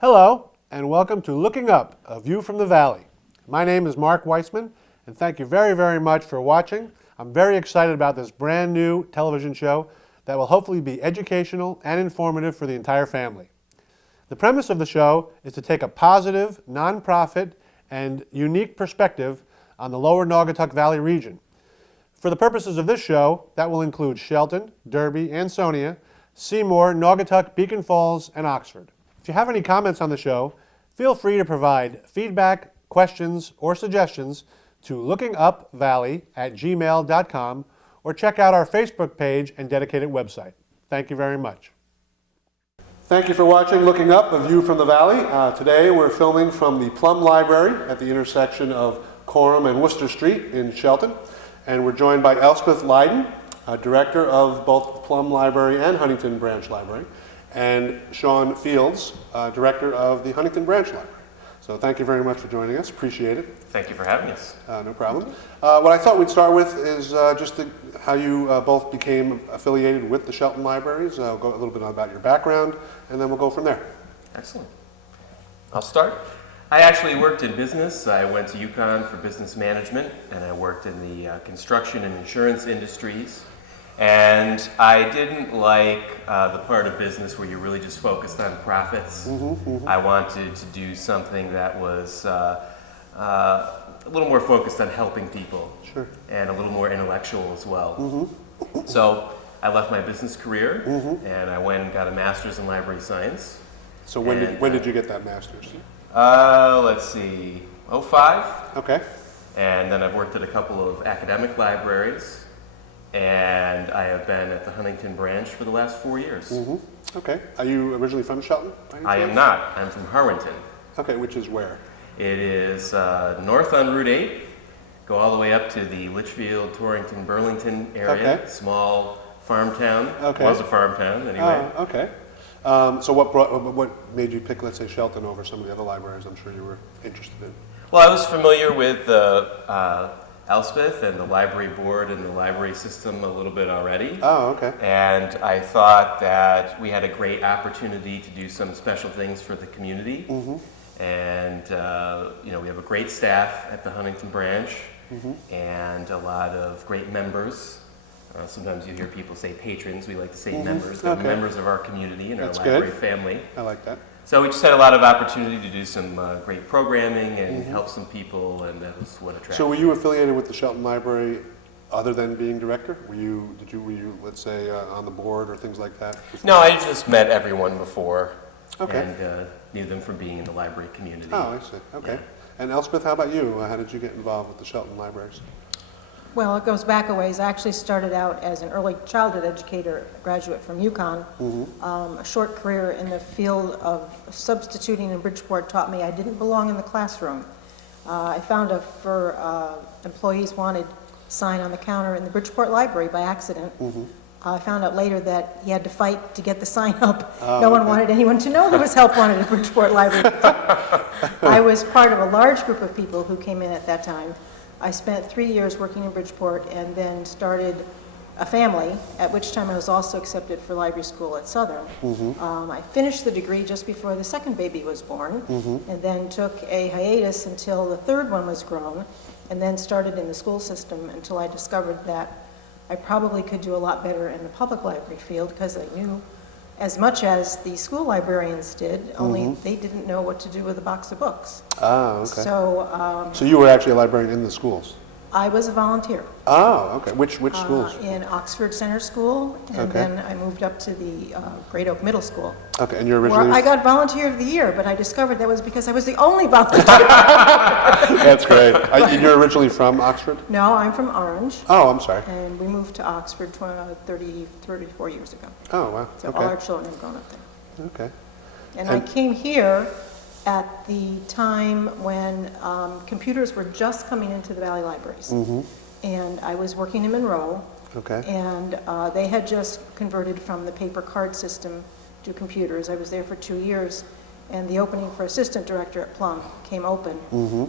Hello, and welcome to Looking Up, A View from the Valley. My name is Mark Weissman, and thank you very, very much for watching. I'm very excited about this brand new television show that will hopefully be educational and informative for the entire family. The premise of the show is to take a positive, nonprofit, and unique perspective on the lower Naugatuck Valley region. For the purposes of this show, that will include Shelton, Derby, Ansonia, Seymour, Naugatuck, Beacon Falls, and Oxford. If you have any comments on the show, feel free to provide feedback, questions, or suggestions to lookingupvalley@gmail.com or check out our Facebook page and dedicated website. Thank you very much. Thank you for watching Looking Up, A View from the Valley. Today we're filming from the Plum Library at the intersection of Coram and Worcester Street in Shelton. And we're joined by Elspeth Leiden, director of both the Plum Library and Huntington Branch Library, and Sean Fields, director of the Huntington Branch Library. So thank you very much for joining us. Appreciate it. Thank you for having us. No problem. What I thought we'd start with is how you both became affiliated with the Shelton Libraries. I'll go a little bit about your background, and then we'll go from there. Excellent. I'll start. I actually worked in business. I went to UConn for business management, and I worked in the construction and insurance industries. And I didn't like the part of business where you're really just focused on profits. I wanted to do something that was a little more focused on helping people, Sure. and a little more intellectual as well. So I left my business career, and I went and got a master's in library science. So when did you get that master's? Let's see, '05. Okay. And then I've worked at a couple of academic libraries. And I have been at the Huntington Branch for the last 4 years. Okay. Are you originally from Shelton? I am not. I'm from Harwinton. Okay, which is where? It is north on Route 8. Go all the way up to the Litchfield, Torrington, Burlington area. Okay. Small farm town. Okay. Was a farm town anyway. Okay. So what made you pick, let's say, Shelton over some of the other libraries I'm sure you were interested in? Well, I was familiar with Elspeth and the library board and the library system a little bit already. Oh, okay. And I thought that we had a great opportunity to do some special things for the community. And we have a great staff at the Huntington Branch and a lot of great members. Sometimes you hear people say patrons. We like to say members. They're members of our community and our library family. I like that. So we just had a lot of opportunity to do some great programming and help some people, and that was what attracted me. So were you affiliated with the Shelton Library other than being director? Were you let's say on the board or things like that? No, I just met everyone before. Okay. And knew them from being in the library community. Oh, I see. Okay. Yeah. And Elspeth, how about you? How did you get involved with the Shelton Libraries? Well, it goes back a ways. I actually started out as an early childhood educator, graduate from UConn. A short career in the field of substituting in Bridgeport taught me I didn't belong in the classroom. I found employees wanted sign on the counter in the Bridgeport Library by accident. I found out later that you had to fight to get the sign up. No one wanted anyone to know there was help wanted at Bridgeport Library. I was part of a large group of people who came in at that time. I spent 3 years working in Bridgeport and then started a family, at which time I was also accepted for library school at Southern. I finished the degree just before the second baby was born, and then took a hiatus until the third one was grown, and then started in the school system until I discovered that I probably could do a lot better in the public library field because I knew as much as the school librarians did, only they didn't know what to do with a box of books. Ah, okay. So you were actually a librarian in the schools? I was a volunteer. Oh, okay. Which schools? In Oxford Center School, and then I moved up to the Great Oak Middle School. Okay, and you're originally... Where I got Volunteer of the Year, but I discovered that was because I was the only volunteer. That's great. You're originally from Oxford? No, I'm from Orange. Oh, I'm sorry. And we moved to Oxford 34 years ago. Oh, wow. So all our children have grown up there. Okay. And I came here at the time when computers were just coming into the Valley Libraries. And I was working in Monroe. Okay. And they had just converted from the paper card system to computers. I was there for 2 years. And the opening for assistant director at Plum came open. And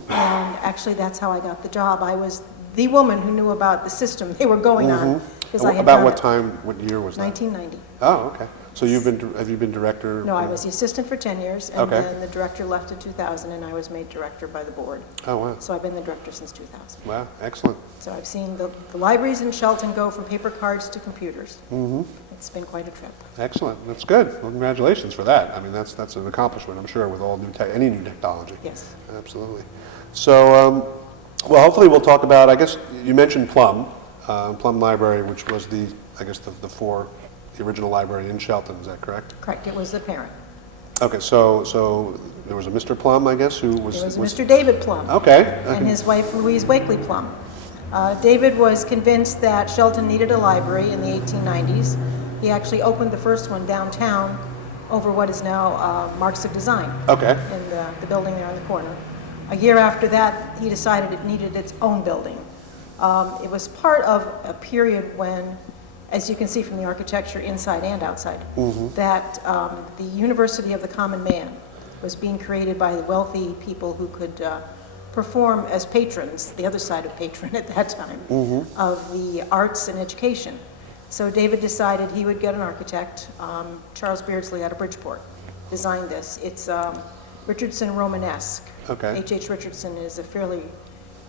actually that's how I got the job. I was the woman who knew about the system they were going on. About what time, what year was that? 1990. Oh, okay. So have you been director? No, I was the assistant for 10 years, and Okay. then the director left in 2000, and I was made director by the board. Oh, wow. So I've been the director since 2000. Wow, excellent. So I've seen the libraries in Shelton go from paper cards to computers. It's been quite a trip. Excellent. That's good. Well, congratulations for that. I mean, that's an accomplishment, I'm sure, with all any new technology. Yes. Absolutely. So, well, hopefully we'll talk about, I guess, you mentioned Plum Library, which was the original library in Shelton, is that correct? Correct, it was the parent. Okay, so there was a Mr. Plum, I guess, who was... It was Mr. David Plum. Okay. And his wife, Louise Wakely Plum. David was convinced that Shelton needed a library in the 1890s. He actually opened the first one downtown over what is now Marks of Design. Okay. In the building there on the corner. A year after that, he decided it needed its own building. It was part of a period when, as you can see from the architecture inside and outside, that the University of the Common Man was being created by the wealthy people who could perform as patrons, the other side of patron at that time, of the arts and education. So David decided he would get an architect. Charles Beardsley out of Bridgeport designed this. It's Richardson Romanesque. Okay. H.H. Richardson is a fairly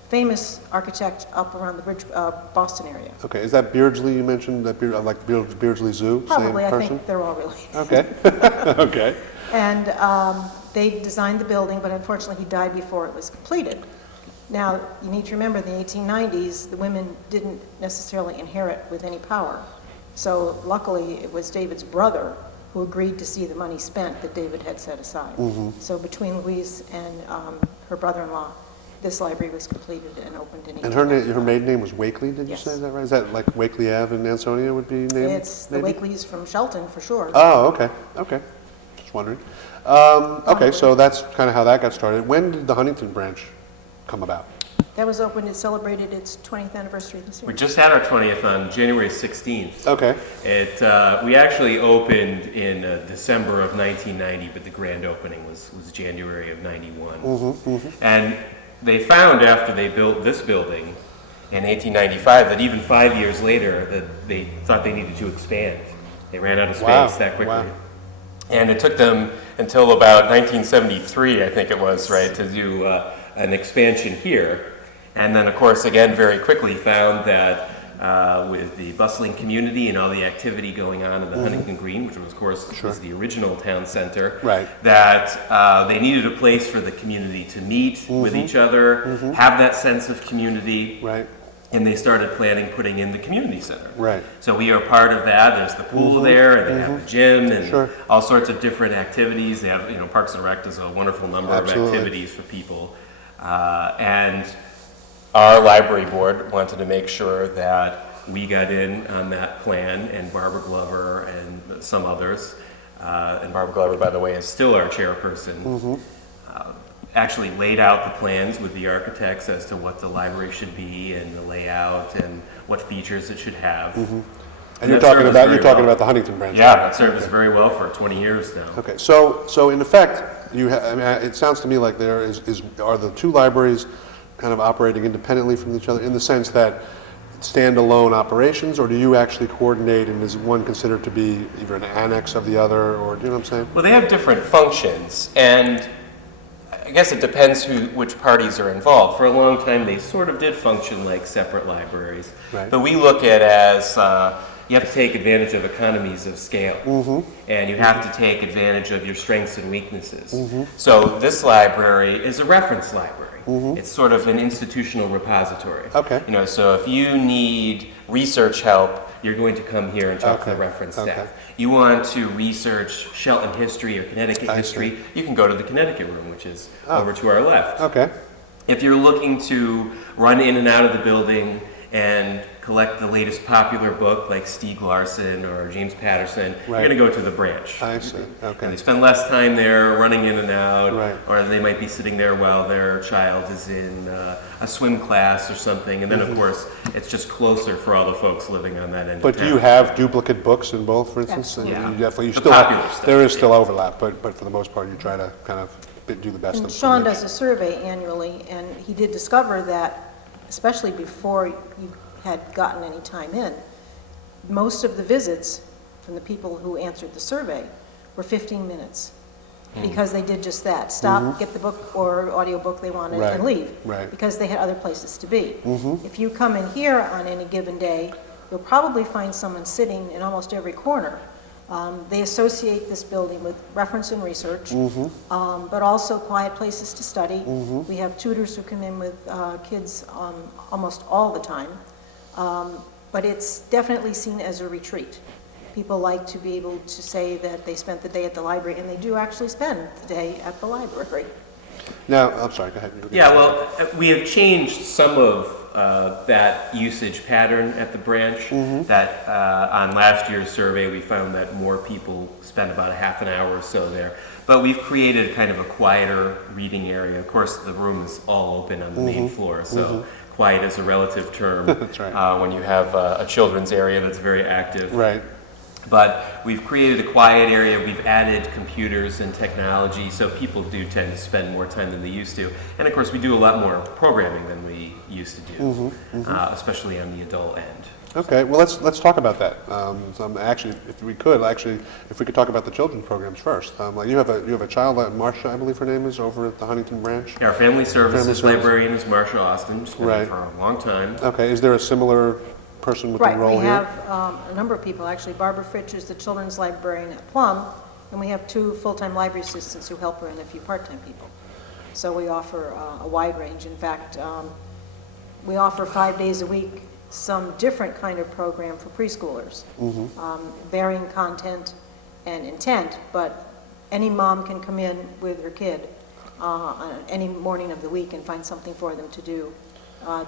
famous architect up around the Boston area. Okay, is that Beardsley you mentioned, like Beardsley Zoo? Probably, same I person? think they're all related. Okay, okay. And they designed the building, but unfortunately he died before it was completed. Now, you need to remember, in the 1890s, the women didn't necessarily inherit with any power. So luckily, it was David's brother who agreed to see the money spent that David had set aside. So between Louise and her brother-in-law, this library was completed and opened in 1890. And her maiden name was Wakely, did you Yes. say? Is that right? Is that like Wakely Ave in Ansonia would be named? It's the maybe? Wakeleys from Shelton, for sure. Oh, okay, okay. Just wondering. Okay, so that's kind of how that got started. When did the Huntington branch come about? That was opened, it celebrated its 20th anniversary this year. We just had our 20th on January 16th. Okay, We actually opened in December of 1990, but the grand opening was January of 91. And they found after they built this building in 1895 that even 5 years later that they thought they needed to expand. They ran out of space Wow, that quickly. wow. And it took them until about 1973, I think it was, right, to do an expansion here. And then, of course, again, very quickly found that with the bustling community and all the activity going on in the Huntington Green, which was, of course, was the original town center, Right. that they needed a place for the community to meet with each other, have that sense of community, right, and they started planning putting in the community center. right. So we are part of that. There's the pool there, and they have the gym, and Sure. all sorts of different activities. They have, Parks and Rec does a wonderful number Absolutely. of activities for people. And our library board wanted to make sure that we got in on that plan, and Barbara Glover and some others, and Barbara Glover, by the way, is still our chairperson, actually laid out the plans with the architects as to what the library should be and the layout and what features it should have. And that you're served talking us about very well. the Huntington branch. Yeah, that served us very well for 20 years now. Okay, so in effect, it sounds to me like are the two libraries kind of operating independently from each other in the sense that standalone operations, or do you actually coordinate, and is one considered to be either an annex of the other, or do you know what I'm saying? Well, they have different functions, and I guess it depends which parties are involved. For a long time, they sort of did function like separate libraries, Right. but we look at it as you have to take advantage of economies of scale, and you have to take advantage of your strengths and weaknesses. So this library is a reference library. It's sort of an institutional repository. Okay. So if you need research help, you're going to come here and talk to the Okay. reference Okay. staff. You want to research Shelton history or Connecticut I history, see. you can go to the Connecticut room, which is over to our left. Okay, If you're looking to run in and out of the building and collect the latest popular book like Stieg Larsson or James Patterson, Right. you're going to go to the branch. I see, And okay. they spend less time there running in and out, Right. or they might be sitting there while their child is in a swim class or something. And then, of course, it's just closer for all the folks living on that end But of do town. you have duplicate books in both, for instance? Absolutely. And Yeah. you The still popular stuff. there is still overlap, but for the most part, you try to kind of do the best And of Sean each. does a survey annually, and he did discover that, especially before you had gotten any time in, most of the visits from the people who answered the survey were 15 minutes. Because they did just that, stop, get the book or audiobook they wanted, Right, and leave. right. Because they had other places to be. If you come in here on any given day, you'll probably find someone sitting in almost every corner. They associate this building with reference and research, but also quiet places to study. We have tutors who come in with kids almost all the time. But it's definitely seen as a retreat. People like to be able to say that they spent the day at the library, and they do actually spend the day at the library. Now, I'm sorry, go ahead. Yeah, well, we have changed some of that usage pattern at the branch. That on last year's survey, we found that more people spend about a half an hour or so there. But we've created kind of a quieter reading area. Of course, the room is all open on the main floor, so quiet is a relative term. That's right. When you have a children's area that's very active. Right. But we've created a quiet area, we've added computers and technology, so people do tend to spend more time than they used to. And of course, we do a lot more programming than we used to do, especially on the adult end. Okay, well, let's talk about that. Actually, if we could talk about the children's programs first. Like you have a child, Marcia, I believe her name is, over at the Huntington branch. Yeah, our family services librarian is Marcia Austin. She's been there for a long time. Okay, is there a similar person with the role we here? have a number of people, actually. Barbara Fritch is the children's librarian at Plum, and we have 2 full-time library assistants who help her and a few part-time people. So we offer a wide range. In fact, we offer 5 days a week some different kind of program for preschoolers, varying content and intent, but any mom can come in with her kid on any morning of the week and find something for them to do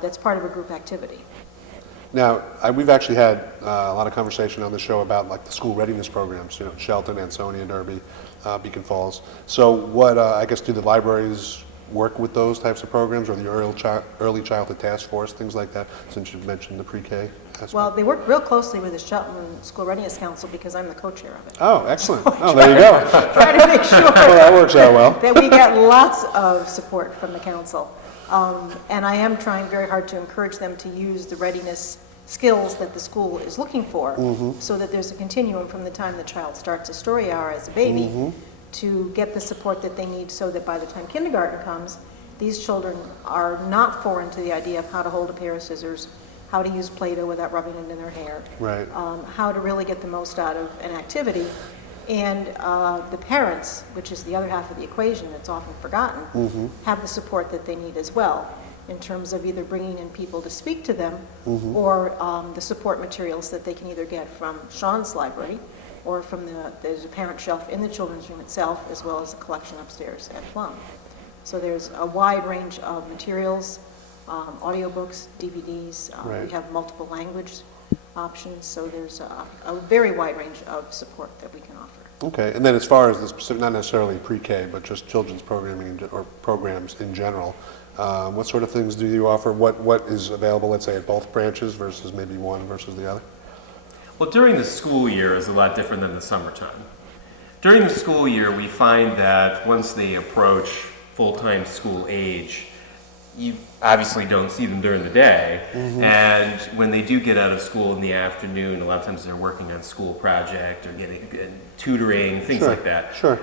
that's part of a group activity. Now, we've actually had a lot of conversation on the show about like the school readiness programs, Shelton, Ansonia, Derby, Beacon Falls. So what, I guess, do the libraries work with those types of programs, or the early childhood task force, things like that, since you mentioned the pre-K aspect? Well, they work real closely with the Shelton School Readiness Council because I'm the co-chair of it. Oh, excellent. Oh, there you go. Try to make sure Well, that works out well. that we get lots of support from the council. And I am trying very hard to encourage them to use the readiness skills that the school is looking for, so that there's a continuum from the time the child starts a story hour as a baby to get the support that they need, so that by the time kindergarten comes, these children are not foreign to the idea of how to hold a pair of scissors, how to use Play-Doh without rubbing it in their hair, Right. How to really get the most out of an activity. And the parents, which is the other half of the equation that's often forgotten, have the support that they need as well, in terms of either bringing in people to speak to them, or the support materials that they can either get from Sean's library, or from there's a parent shelf in the children's room itself, as well as a collection upstairs at Plum. So there's a wide range of materials, audiobooks, DVDs. Right. We have multiple language options, so there's a very wide range of support that we can offer. Okay, and then as far as the specific, not necessarily pre-K, but just children's programming or programs in general, what sort of things do you offer? What is available, let's say, at both branches versus maybe one versus the other? Well, during the school year is a lot different than the summertime. During the school year, we find that once they approach full-time school age, you obviously don't see them during the day, and when they do get out of school in the afternoon, a lot of times they're working on school project or getting tutoring, things Sure, like that. sure.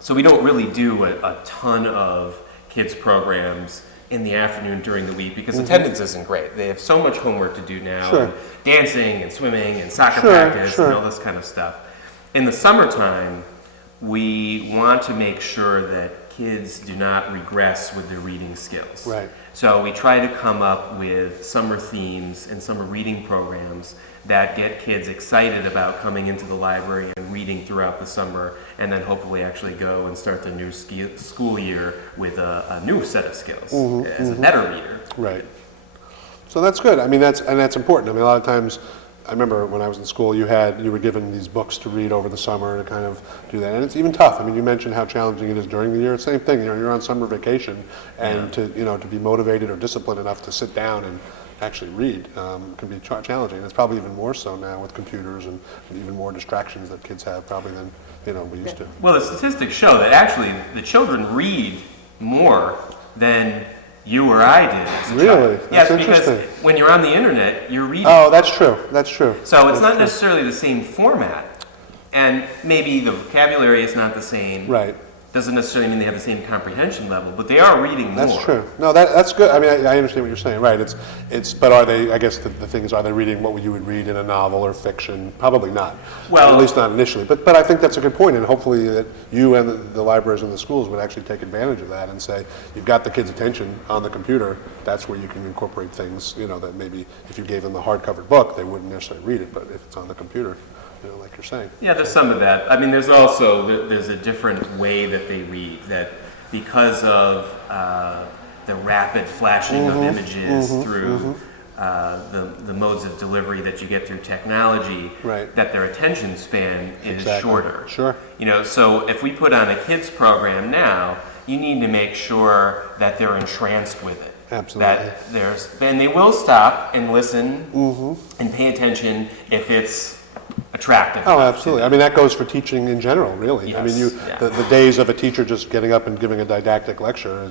So we don't really do a ton of kids programs in the afternoon during the week because attendance isn't great. They have so much homework to do now, Sure. and dancing and swimming and soccer Sure, practice sure. and all this kind of stuff. In the summertime, we want to make sure that kids do not regress with their reading skills. Right. So we try to come up with summer themes and summer reading programs that get kids excited about coming into the library and reading throughout the summer, and then hopefully actually go and start the new school year with a new set of skills as a better reader. Right. So that's good. I mean, that's important. I mean, a lot of times, I remember when I was in school, you were given these books to read over the summer to kind of do that, and it's even tough. I mean, you mentioned how challenging it is during the year. Same thing. You're on summer vacation, and to be motivated or disciplined enough to sit down and actually read can be challenging. And it's probably even more so now with computers and even more distractions that kids have probably than we used to. Well, the statistics show that actually the children read more than you or I did as a Really? child. That's Yes, because interesting. when you're on the internet, you're reading. Oh, that's true. That's true. So it's That's not true. necessarily the same format, and maybe the vocabulary is not the same. Right. Doesn't necessarily mean they have the same comprehension level, but they are reading more. That's true. No, that's good. I mean, I understand what you're saying. Right. But are they? I guess the thing is, are they reading what you would read in a novel or fiction? Probably not. Well, at least not initially. But I think that's a good point, and hopefully that you and the libraries and the schools would actually take advantage of that and say, you've got the kids' attention on the computer. That's where you can incorporate things. That maybe if you gave them the hardcover book, they wouldn't necessarily read it. But if it's on the computer, like you're saying. Yeah, there's some of that. I mean, there's a different way that they read, that because of the rapid flashing of images through the modes of delivery that you get through technology, Right. that their attention span is Exactly. shorter. Sure. So if we put on a kids program now, you need to make sure that they're entranced with it. Absolutely. Then they will stop and listen and pay attention if it's attractive. Oh, enough to absolutely. them. I mean, that goes for teaching in general, really. I mean, Yes, yeah. the days of a teacher just getting up and giving a didactic lecture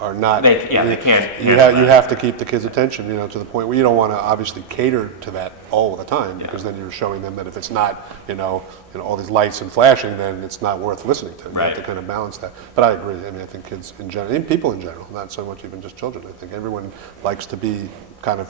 are not. They can't You handle that. have to keep the kids' attention, to the point where you don't want to obviously cater to that all the time, because then you're showing them that if it's not, all these lights and flashing, then it's not worth listening to. You have to Right. kind of balance that. But I agree. I mean, I think kids in general, and people in general, not so much even just children. I think everyone likes to be kind of,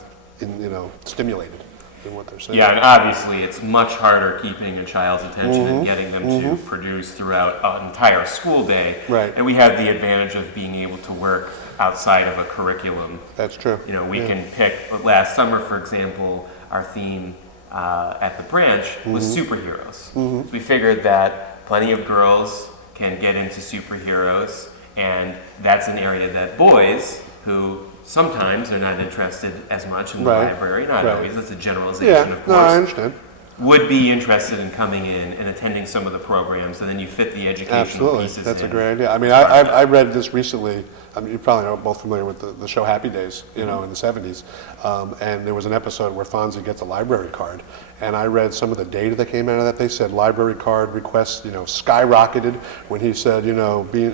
stimulated in what they're saying. Yeah, and obviously it's much harder keeping a child's attention and getting them to produce throughout an entire school day. Right. And we have the advantage of being able to work outside of a curriculum. That's true. We can pick, last summer, for example, our theme at the branch was superheroes. So we figured that plenty of girls can get into superheroes, and that's an area that boys who sometimes are not interested as much in the Right. library, not Right. always, that's a generalization, Yeah, of no, I course, understand. would be interested in coming in and attending some of the programs, and then you fit the educational Absolutely, pieces that's a in. great idea. I mean, I read this recently. I mean, you probably are both familiar with the show Happy Days, in the 70s. And there was an episode where Fonzie gets a library card. And I read some of the data that came out of that. They said library card requests, skyrocketed when he said,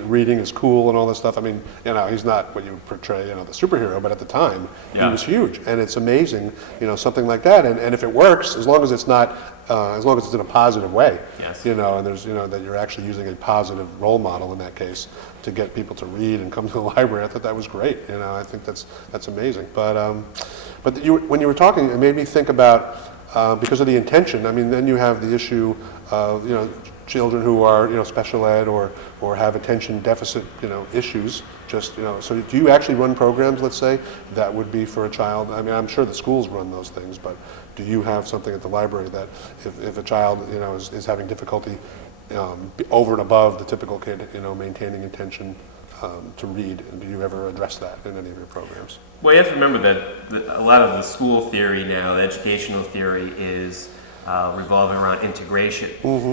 reading is cool and all this stuff. I mean, he's not what you portray, the superhero, but at the time, he Yeah. was huge. And it's amazing, something like that. And if it works, as long as it's not, as long as it's in a positive way, Yes. and there's, that you're actually using a positive role model in that case to get people to read and come to the library. I thought that was great. I think that's amazing. But when you were talking, it made me think about because of the intention. I mean, then you have the issue of children who are special ed or have attention deficit issues. Just so do you actually run programs? Let's say that would be for a child. I mean, I'm sure the schools run those things, but do you have something at the library that if a child is having difficulty over and above the typical kid, maintaining attention to read, and do you ever address that in any of your programs? Well, you have to remember that a lot of the school theory now, the educational theory, is revolving around integration.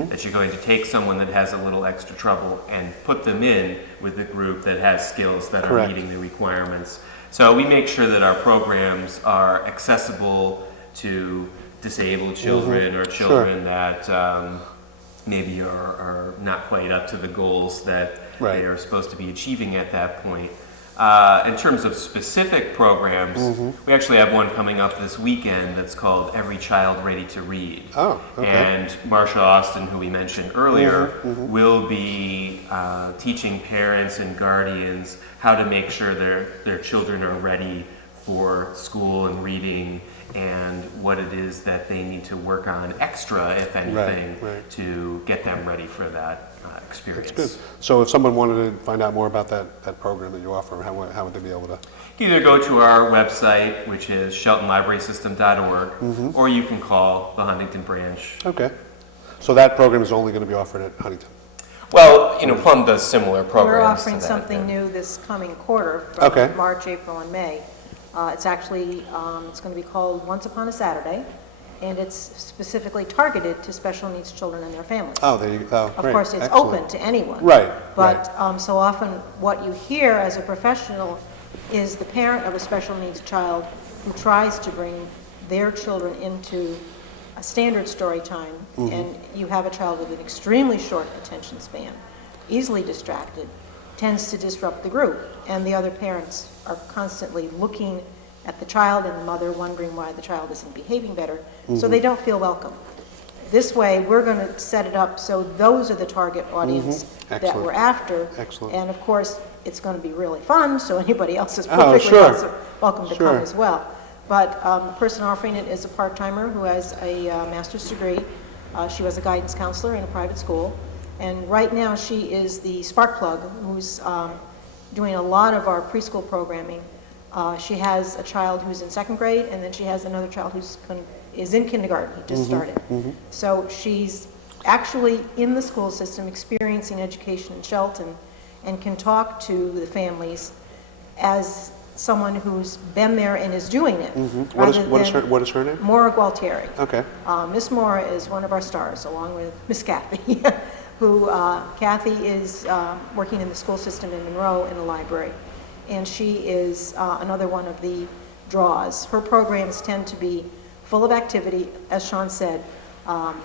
That you're going to take someone that has a little extra trouble and put them in with the group that has skills that Correct. are meeting the requirements. So we make sure that our programs are accessible to disabled children or children that maybe are not quite up to the goals that Right. they are supposed to be achieving at that point. In terms of specific programs, we actually have one coming up this weekend that's called Every Child Ready to Read. Oh, okay. And Marsha Austin, who we mentioned earlier, will be teaching parents and guardians how to make sure their children are ready for school and reading, and what it is that they need to work on extra, if anything, right. to get them ready for that experience. That's good. So if someone wanted to find out more about that program that you offer, how would they be able to? Either go to our website, which is sheltonlibrarysystem.org, or you can call the Huntington branch. Okay. So that program is only going to be offered at Huntington? Well, Plum does similar programs. We're to offering that, something yeah. new this coming quarter Okay. for March, April, and May. It's actually, it's going to be called Once Upon a Saturday, and it's specifically targeted to special needs children and their families. Oh, there you go. Of Great. course, it's Excellent. open to anyone. Right, But so often, what you hear as a professional is the parent of a special needs child who tries to bring their children into a standard story time, and you have a child with an extremely short attention span, easily distracted, tends to disrupt the group, and the other parents are constantly looking at the child and the mother, wondering why the child isn't behaving better, so they don't feel welcome. This way, we're going to set it up so those are the target audience that Excellent. we're after. Excellent. And of course, it's going to be really fun, so anybody else is Oh, perfectly sure. also welcome to come Sure. as well. But the person offering it is a part-timer who has a master's degree. She was a guidance counselor in a private school. And right now, she is the spark plug who's doing a lot of our preschool programming. She has a child who's in second grade, and then she has another child who's is in kindergarten. He just started. So she's actually in the school system, experiencing education in Shelton, and can talk to the families as someone who's been there and is doing it. What is her name? Maura Gualtieri. Okay. Miss Maura is one of our stars, along with Miss Kathy, who Kathy is working in the school system in Monroe in the library, and she is another one of the draws. Her programs tend to be full of activity, as Sean said.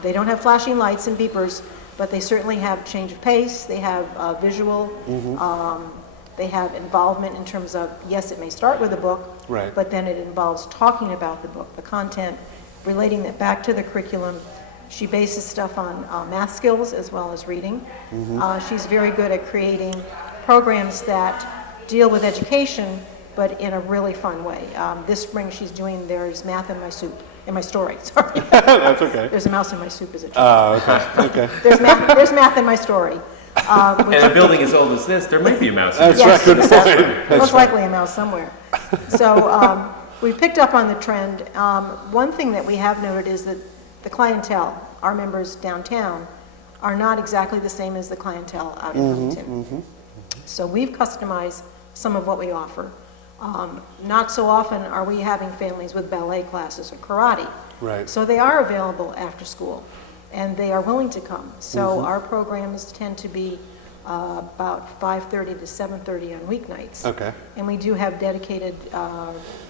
They don't have flashing lights and beepers, but they certainly have change of pace. They have visual. They have involvement in terms of, yes, it may start with a book, Right. but then it involves talking about the book, the content, relating that back to the curriculum. She bases stuff on math skills as well as reading. She's very good at creating programs that deal with education, but in a really fun way. This spring she's doing There's Math in My Soup, in my story, sorry. That's okay. There's a mouse in my soup is a joke. Oh, okay. Okay. There's math in my story. And a building as old as this, there might be a mouse. in That's it. right. Good point. That's Most right. likely a mouse somewhere. So we picked up on the trend. One thing that we have noted is that the clientele, our members downtown, are not exactly the same as the clientele out in Huntington. So we've customized some of what we offer. Not so often are we having families with ballet classes or karate. Right. So they are available after school, and they are willing to come. So our programs tend to be about 5:30 to 7:30 on weeknights. Okay. And we do have dedicated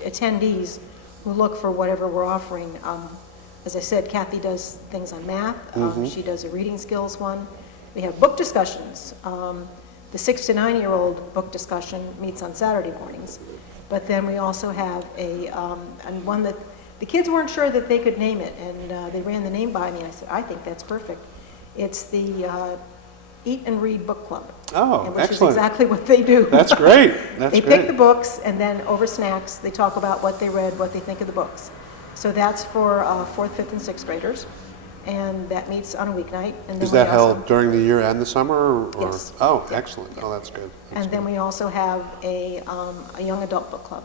attendees who look for whatever we're offering. As I said, Kathy does things on math. She does a reading skills one. We have book discussions. The 6 to 9-year-old book discussion meets on Saturday mornings. But then we also have and one that the kids weren't sure that they could name it, and they ran the name by me, and I said, I think that's perfect. It's the Eat and Read Book Club. Oh, which excellent. is exactly what they do. That's great. That's They great. pick the books, and then over snacks, they talk about what they read, what they think of the books. So that's for 4th, 5th, and 6th graders, and that meets on a weeknight. And then Is we that also- held during the year and the summer? Or? Yes. Oh, excellent. Oh, that's good. That's And then we also have a young adult book club,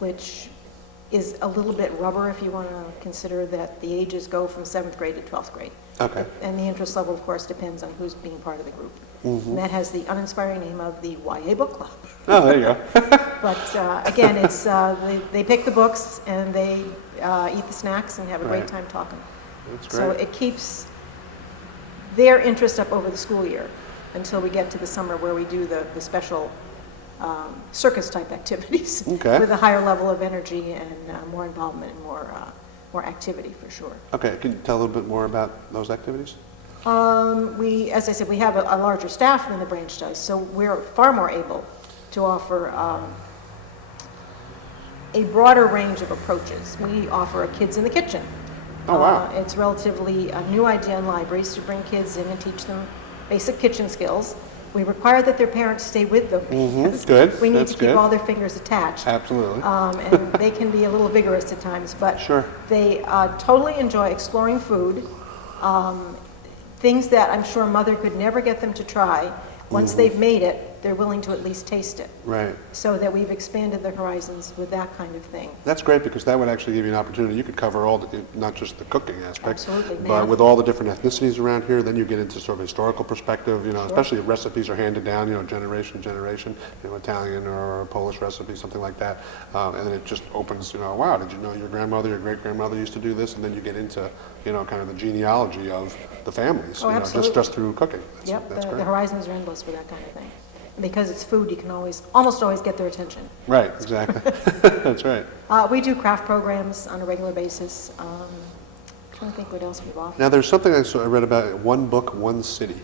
which is a little bit rubber if you want to consider that the ages go from 7th grade to 12th grade. Okay. And the interest level, of course, depends on who's being part of the group. Mm-hmm. And that has the uninspiring name of the YA Book Club. Oh, there you go. But again, it's they pick the books and they eat the snacks and have a great Right. time talking. That's So great. it keeps their interest up over the school year until we get to the summer where we do the special circus-type activities Okay. with a higher level of energy and more involvement and more activity for sure. Okay, can you tell a little bit more about those activities? As I said, we have a larger staff than the branch does, so we're far more able to offer a broader range of approaches. We offer a Kids in the Kitchen. Oh, wow. It's relatively a new idea in libraries to bring kids in and teach them basic kitchen skills. We require that their parents stay with them because Good. we need That's to keep good. all their fingers attached. Absolutely. And they can be a little vigorous at times, but Sure. they totally enjoy exploring food, things that I'm sure mother could never get them to try. Once they've made it, they're willing to at least taste it. Right. So that we've expanded the horizons with that kind of thing. That's great because that would actually give you an opportunity. You could cover all, not just the cooking aspect, Absolutely, but math. with all the different ethnicities around here, then you get into sort of historical perspective, especially if recipes are handed down, generation to generation, Italian or Polish recipe, something like that. And then it just opens, wow, did you know your grandmother, your great-grandmother used to do this? And then you get into, kind of the genealogy of the families, Oh, absolutely. just through cooking. Yep, That's the great. horizons are endless for that kind of thing. And because it's food, you can almost always get their attention. Right, exactly. That's right. We do craft programs on a regular basis. Trying to think what else we've offered. Now, there's something I read about, one book, one city.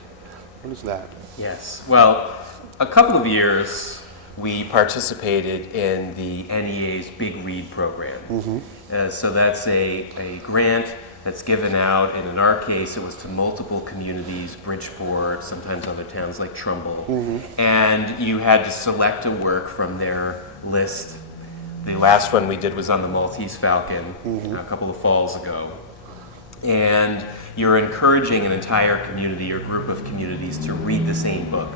What is that? Yes. Well, a couple of years, we participated in the NEA's Big Read program. So that's a grant that's given out, and in our case, it was to multiple communities, Bridgeport, sometimes other towns like Trumbull. And you had to select a work from their list. The last one we did was on the Maltese Falcon a couple of falls ago. And you're encouraging an entire community or group of communities to read the same book.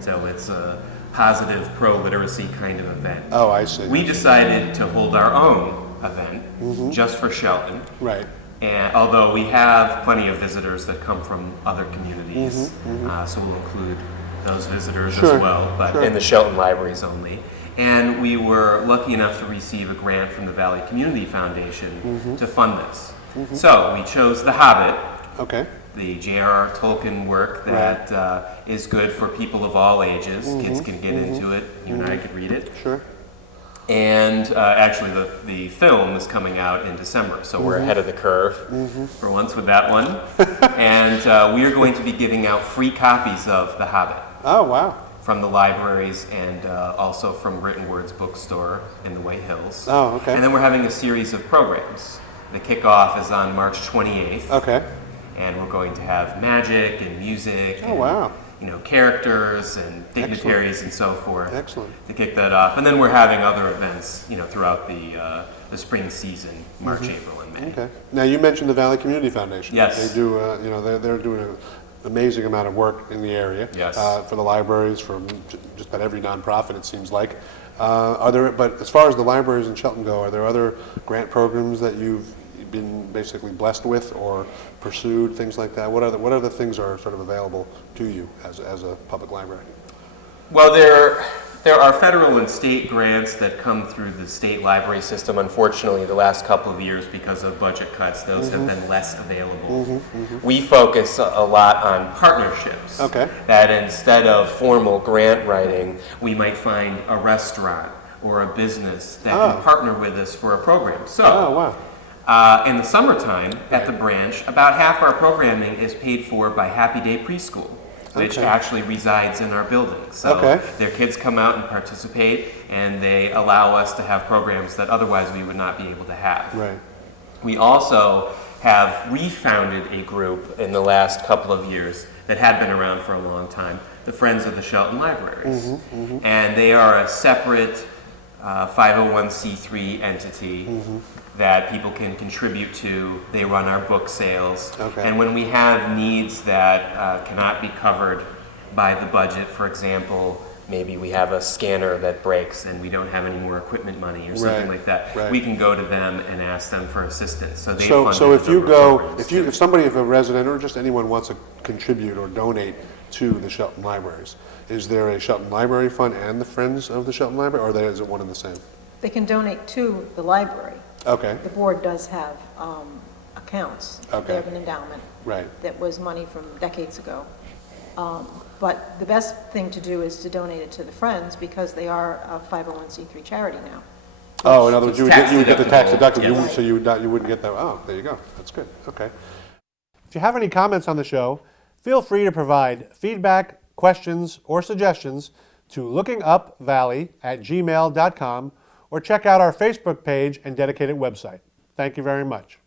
So it's a positive pro-literacy kind of event. Oh, I see. We decided to hold our own event just for Shelton. Right. And although we have plenty of visitors that come from other communities, so we'll include those visitors Sure, as well, but sure. in the Shelton libraries only. And we were lucky enough to receive a grant from the Valley Community Foundation to fund this. So we chose The Hobbit, Okay. the J.R.R. Tolkien work that is good for people of all ages. Kids can get into it. You and I could read it. Sure. And actually, the film is coming out in December, so we're ahead of the curve for once with that one. And we are going to be giving out free copies of The Hobbit Oh, wow. from the libraries and also from Written Words Bookstore in the White Hills. Oh, okay. And then we're having a series of programs. The kickoff is on March 28th. Okay. And we're going to have magic and music Oh, and wow. characters and dignitaries and so forth Excellent. to kick that off. And then we're having other events, throughout the spring season, March, April, and May. Okay. Now, you mentioned the Valley Community Foundation. Yes. They do, they're doing an amazing amount of work in the area. Yes. For the libraries, for just about every nonprofit, it seems like. But as far as the libraries in Shelton go, are there other grant programs that you've been basically blessed with or pursued, things like that? What other things are sort of available to you as a public library? Well, there are federal and state grants that come through the state library system. Unfortunately, the last couple of years, because of budget cuts, those have been less available. We focus a lot on partnerships. Okay. That instead of formal grant writing, we might find a restaurant or a business that can partner with us for a program. So, Oh, wow. in the summertime at the branch, about half our programming is paid for by Happy Day Preschool, which Okay. actually resides in our building. So Okay. their kids come out and participate, and they allow us to have programs that otherwise we would not be able to have. Right. We also have refounded a group in the last couple of years that had been around for a long time, the Friends of the Shelton Libraries. And they are a separate 501c3 entity that people can contribute to. They run our book sales. Okay. And when we have needs that cannot be covered by the budget, for example, maybe we have a scanner that breaks and we don't have any more equipment money or something Right, like that, right. we can go to them and ask them for assistance. So they So fund if you those go, programs if somebody, if a resident or just anyone wants to contribute or donate to the Shelton Libraries, is there a Shelton Library Fund and the Friends of the Shelton Library, or is it one and the same? They can donate to the library. Okay, The board does have accounts. Okay. They have an endowment right. that was money from decades ago. But the best thing to do is to donate it to the Friends because they are a 501c3 charity now. Oh, in other words, It's you would get the tax tax deductible, deductible, yes. so you wouldn't get that. Oh, there you go. That's good. Okay. If you have any comments on the show, feel free to provide feedback, questions, or suggestions to lookingupvalley@gmail.com or check out our Facebook page and dedicated website. Thank you very much.